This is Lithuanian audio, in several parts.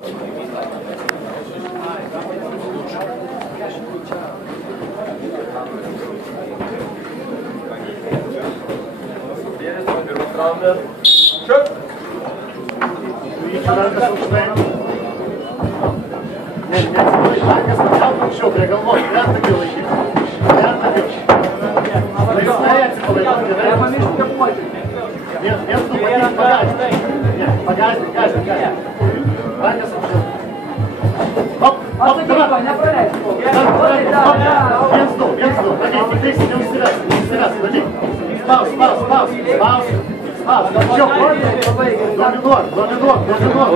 O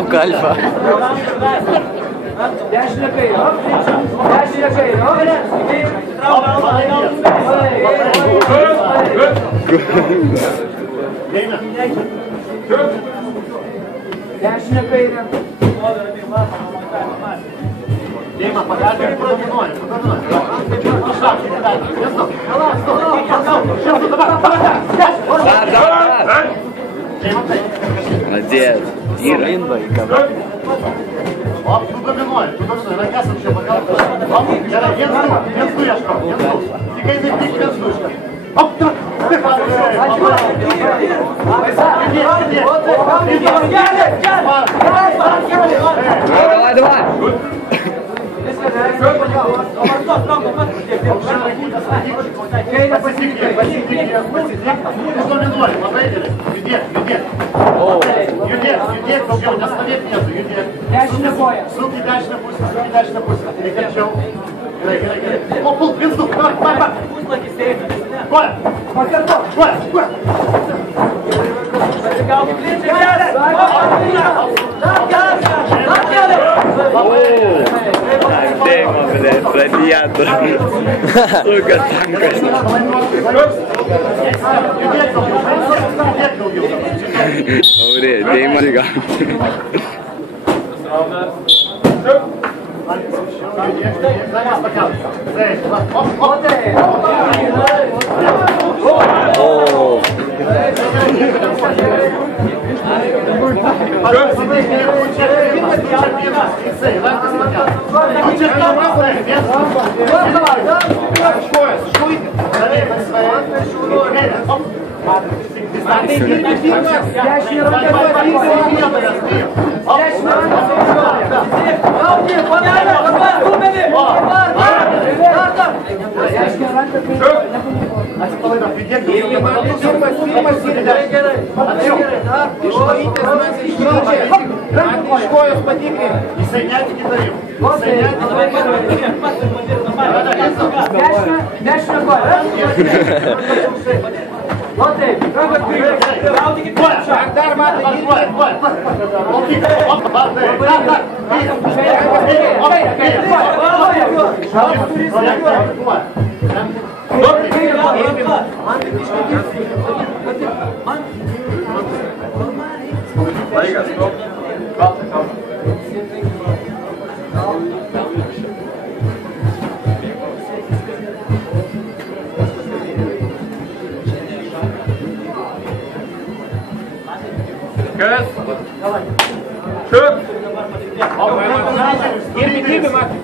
Kalfa. Dešinė kairė. Dešinė kairė. Dešinė kairė. Dėma, pagalbė, padominuoja. Молодец. Иринба и кого? Оп, tu dominuoji, rankas apšė pagalbą. Op, gerai, viens du ieško. Tik eina tik viens du ieško. Op, trak. Давай, давай. Dominuoji, matai, judėk. Judėk, daugiau, nestovėk vietų, judėk. Dešinė koja. Suk į dešinę pusę. Reikia arčiau. Gerai. O, pulk, viens du, vai. Koja. Pakartok. Koja. Тема, блядь, радиатор. Сука, танкость. Добре, тема сега. Kas? Šut! Dirbi, Mati.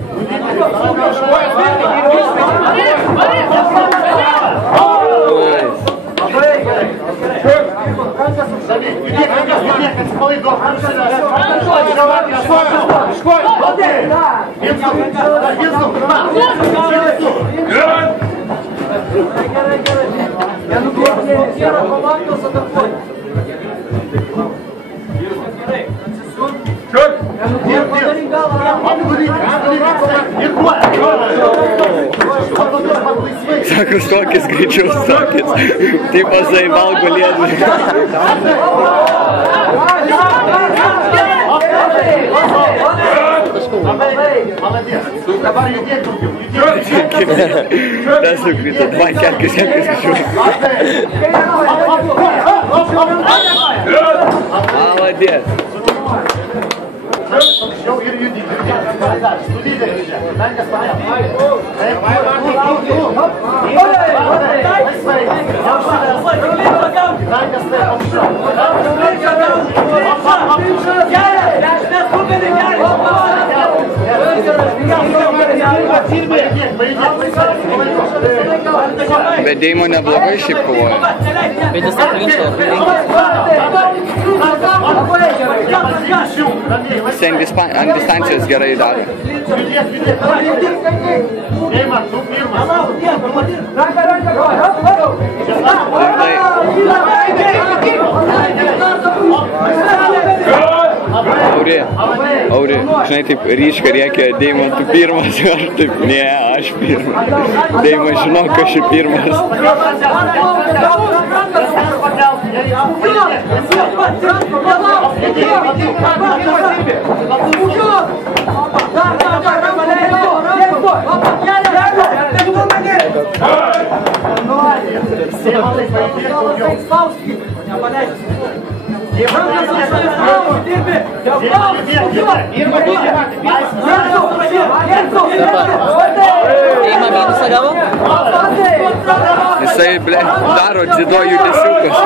Sako, stokis greičiau, stokis. Taip pazaibal gulėdų. Nesukrito, davai, kelkis greičiau. Молодец. Jau ir judyti. Studydė. Tankas paėmė. Tankas taip. Bet Deimo neblogai šiaip kovoja. Bet jis aplinčia. Jis ant distancijos gerai daro. Auri, žinai, taip ryška rėkia, Deimo, tu pirmas, ar taip, ne, aš pirmas. Deimo, žinau, kas čia pirmas. Deima minusą gavo? Jisai, ble, daro dzido judesiukus.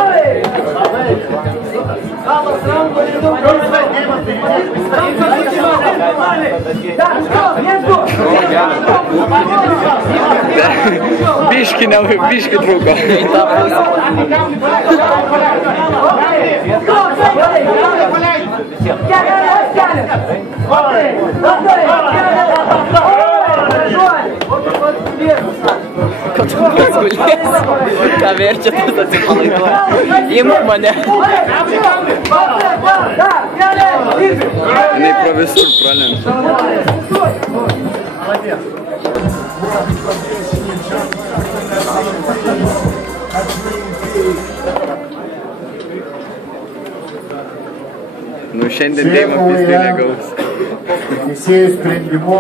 Biški trūko. Kad tu gulės, ką verčia, tas atsipalaiduoja. Imk mane. Jinai pro visur pralenta. Nu šiandien Deimo pistį negaus. Teisėjų sprendimu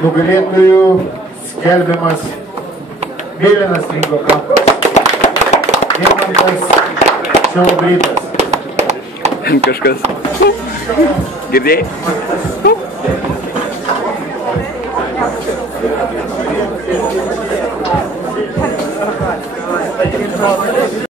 nugalėtojų skelbiamas mėlynas ringo kampas. Deimantas Šiaubritas. Kažkas. Girdėjai?